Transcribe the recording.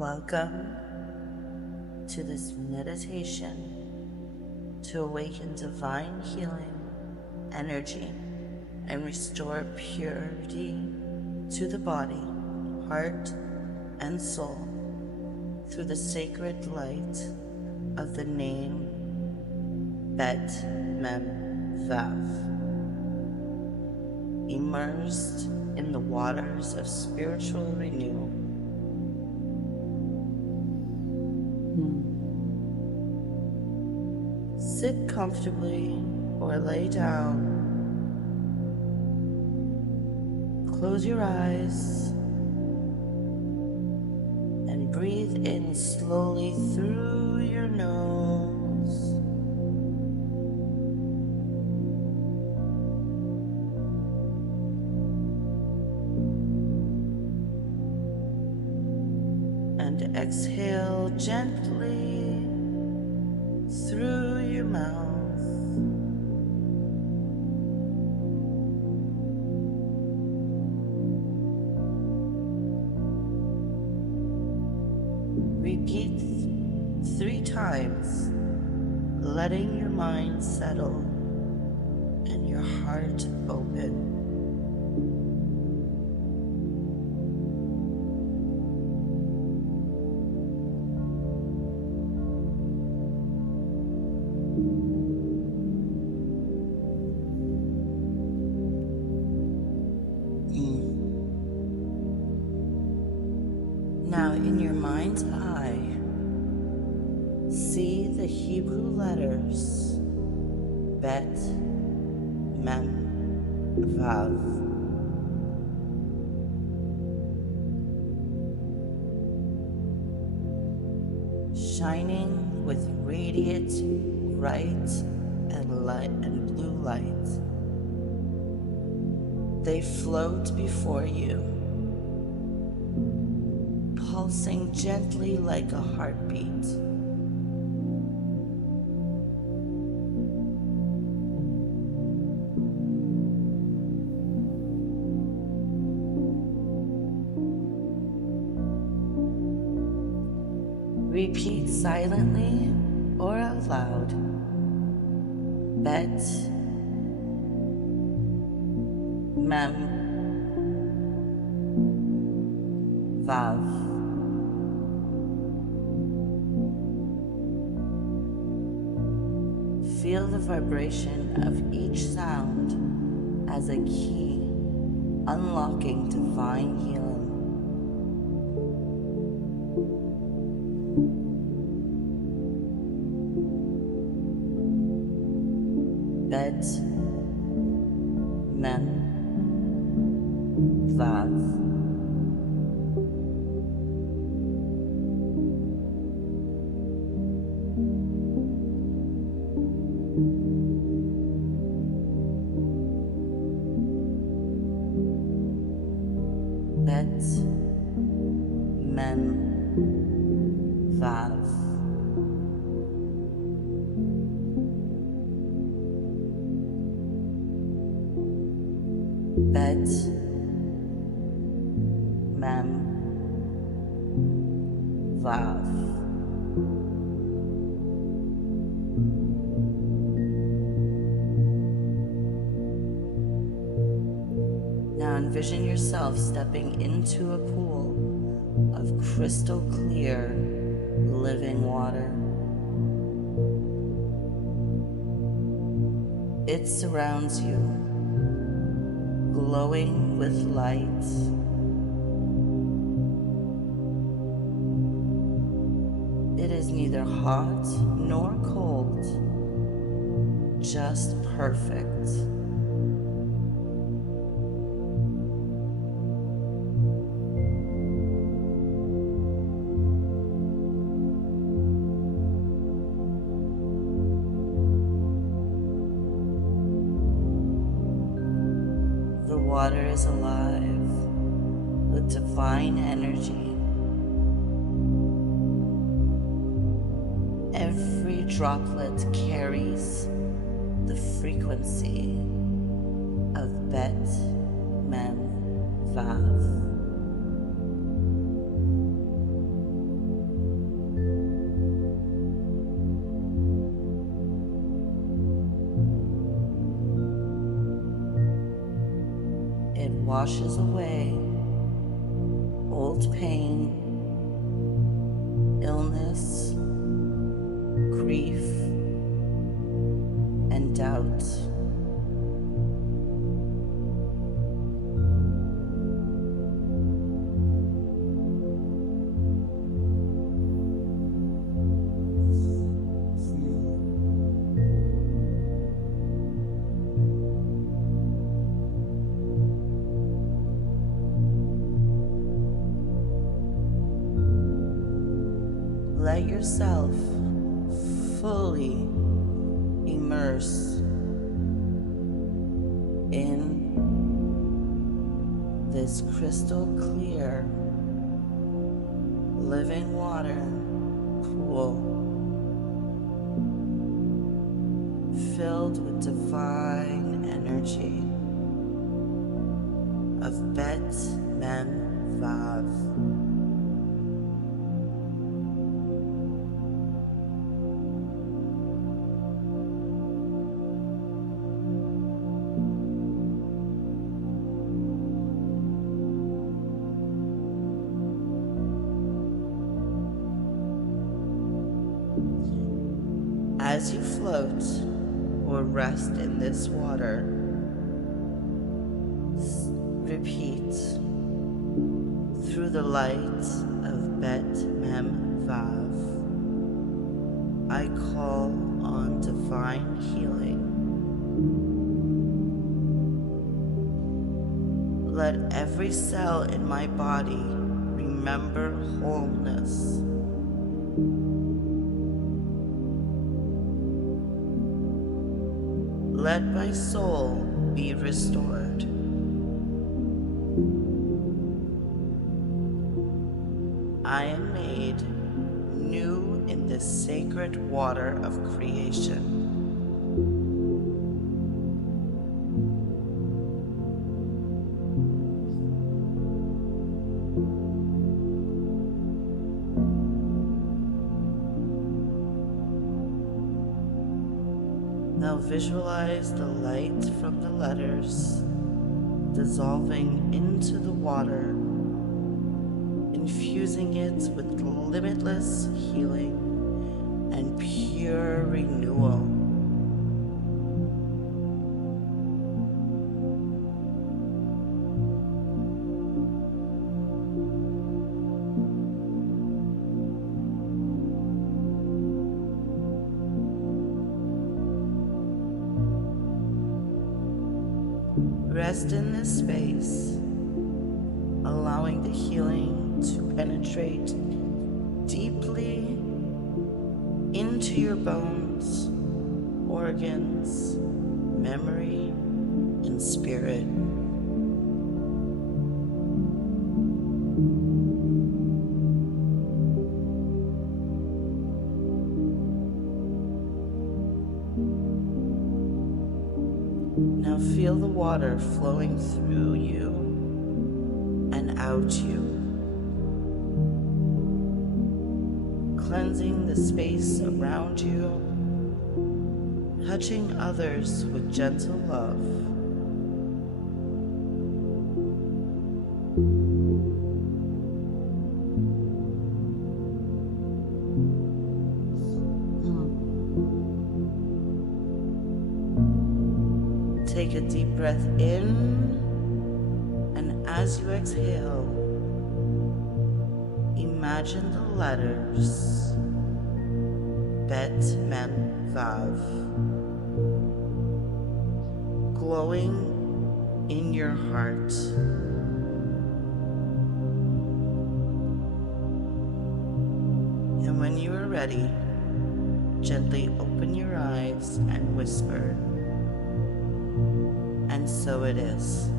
Welcome to this meditation to awaken divine healing energy and restore purity to the body, heart, and soul through the sacred light of the name ब.ม.व, immersed in the waters of spiritual renewal. Sit comfortably or lay down. Close your eyes and breathe in slowly through your nose. And exhale gently through your mouth. Repeat 3 times, letting your mind settle and your heart open. Now, in your mind's eye, see the Hebrew letters ב.מ.ו. Shining with radiant, bright, and blue light. They float before you, pulsing gently like a heartbeat. Repeat silently or out loud. ב.מ.ו. Feel the vibration of each sound as a key unlocking divine healing. ב.מ.ו. ב.מ.ו. Now envision yourself stepping into a pool of crystal clear, living water. It surrounds you, glowing with light. It is neither hot nor cold, just perfect. The water is alive with divine energy. Every droplet carries the frequency of ב.מ.ו. washes away old pain, illness, grief, and doubt. Let yourself fully immerse in this crystal clear living water pool filled with divine energy of ב.מ.ו. As you float or rest in this water, repeat through the light of ב.מ.ו. I call on divine healing. Let every cell in my body remember wholeness. Let my soul be restored. I am made new in this sacred water of creation. Now visualize the light from the letters dissolving into the water, infusing it with limitless healing and pure renewal. Rest in this space, allowing the healing to penetrate deeply into your bones, organs, memory, and spirit. Now feel the water flowing through you and out you, cleansing the space around you, touching others with gentle love. Take a deep breath in, and as you exhale, imagine the letters ב.מ.ו glowing in your heart. And when you are ready, gently open your eyes and whisper, "And so it is."